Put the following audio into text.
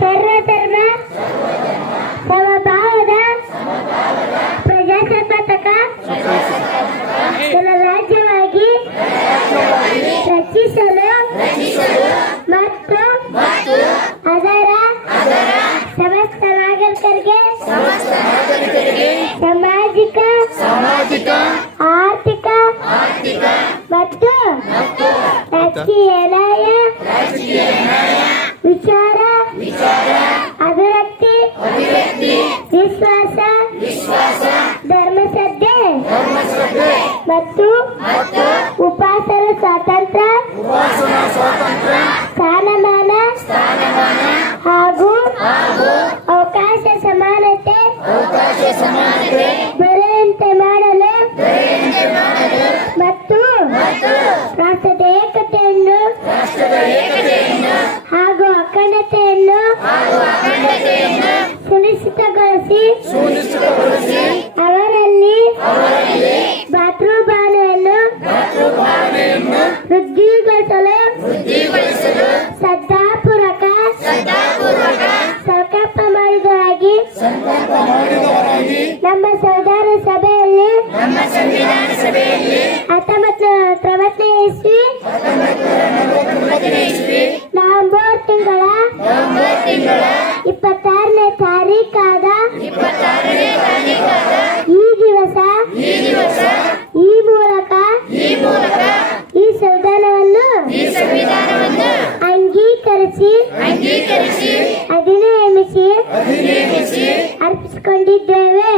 ಸರ್ವಧರ್ಮ ಸಮಭಾವದ ಪ್ರಜಾಸತ್ತಾತ್ಮಕ ಗಣರಾಜ್ಯವಾಗಿ ರಚಿಸಲು ಮತ್ತು ಅದರ ಸಮಸ್ತ ನಾಗರಿಕರಿಗೆ ಸಾಮಾಜಿಕ ಆರ್ಥಿಕ ಮತ್ತು ರಾಜಕೀಯ ನ್ಯಾಯ ವಿಚಾರ ಅಭಿವ್ಯಕ್ತಿ ವಿಶ್ವಾಸ ಧರ್ಮಶ್ರದ್ಧೆ ಮತ್ತು ಉಪಾಸನ ಸ್ವಾತಂತ್ರ್ಯ ಸ್ಥಾನಮಾನ ಹಾಗೂ ಅವಕಾಶ ಸಮಾನತೆ ದೊರೆಯುವಂತೆ ಮಾಡಲು ಮತ್ತು ರಾಷ್ಟ್ರದ ಏಕತೆಯನ್ನು ಹಾಗೂ ಅಖಂಡತೆಯನ್ನು ಸುನಿಶ್ಚಿತಗೊಳಿಸಿ ಅವರಲ್ಲಿ ಭಾತೃಭಾವನೆಯನ್ನು ವೃದ್ಧಿಗೊಳಿಸಲು ಶ್ರದ್ಧಾಪೂರ್ವಕ ಸಂಕಲ್ಪ ಮಾಡಿದವರಾಗಿ ನಮ್ಮ ಸಂವಿಧಾನ ಸಭೆಯಲ್ಲಿ 1940 ಇಸ್ವಿ ನವೆಂಬರ್ ತಿಂಗಳ 26ನೇ ತಾರೀಖಾದ ಈ ದಿವಸ ಈ ಮೂಲಕ ಈ ಸಂವಿಧಾನವನ್ನು ಅಂಗೀಕರಿಸಿ ಅಧಿನೇಮಿಸಿ ಅರ್ಪಿಸಿಕೊಂಡಿದ್ದೇವೆ.